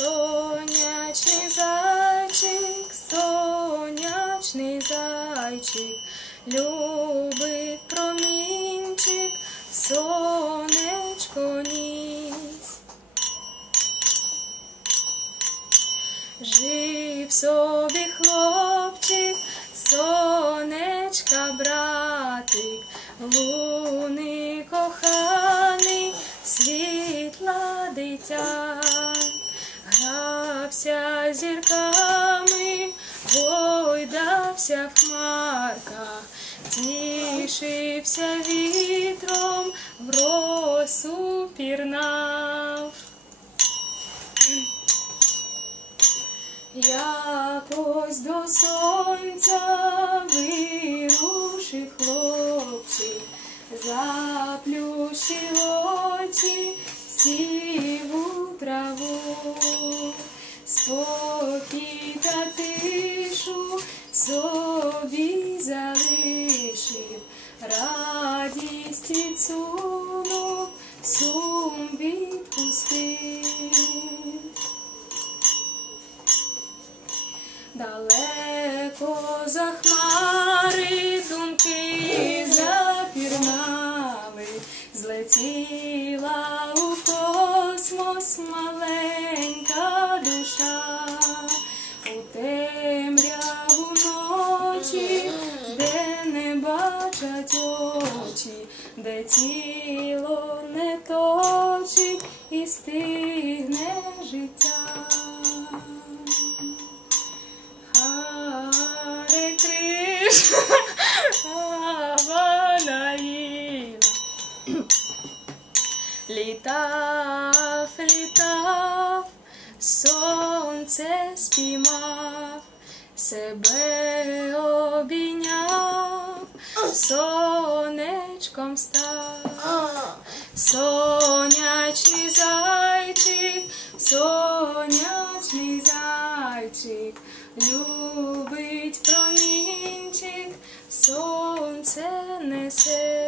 Сонячний зайчик, сонячний зайчик, любить промінчик, сонечко ніс. Жив собі хлопчик, сонечка братик, луни коханий, світла дитя, грався зірками, гойдався в хмарках, тішився вітром, в росу пірнав. Якось до сонця вирушив хлопчик, заплющив очі, сів Тишу собі залишив, радість і цуну сум відпустив. Далеко за хмари ночі, де не бачать очі, де тіло не точить і стигне життя. Харе Кришна, Аванаїла. Літав, літав, сонце спіймав, себе обійняв, сонечком став, сонячний зайчик, сонячний зайчик, любить промінчик, сонце несе.